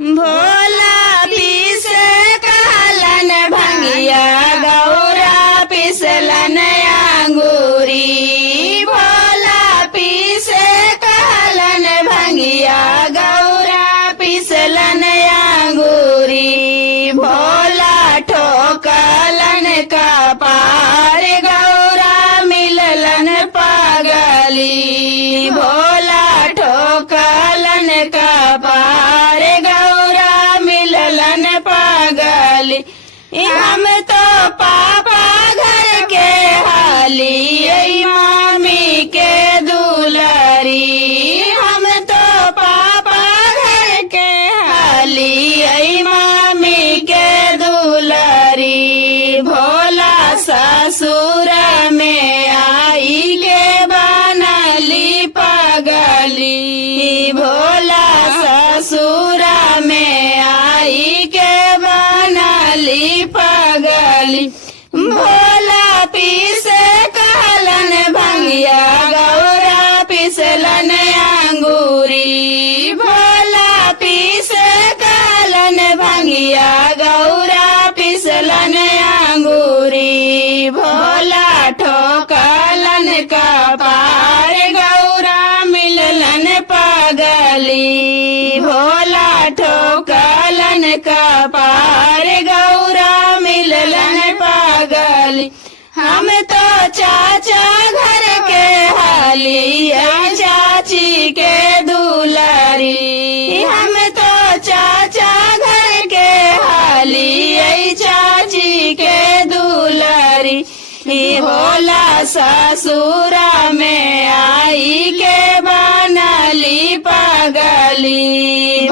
भोला पीस कहलन भंगिया गौरा पिसलन अंगूरी। भोला पीस कहलन भंगिया गौरा पिसलन अंगूरी। भोला ठोकलन कपार गौरा मिललन पागली। भोला ठोकलन कपार गौरा मिललन पागली। हम तो पापा घर के हाली मामी के दुलारी। हम तो पापा घर के हाली मामी के दुलारी। भोला ससुर में आई के बनली पागली। भोला ससुर में आई के बनली पागली। भोला पीस कहलन भंगिया गौरा पिसलन अंगूरी। भोला पीस कहलन भंगिया गौरा पिसलन अंगूरी। भोला ठोकलन कपार गौरा मिललन पागली। भोला ठोकलन कपार गौरा मिललन पागली। हम तो चाचा घर के हाली चाची के दुलारी। हम तो चाचा घर के हाली चाची के दुलारी। भोला ससुरा में आई के बनली पागली।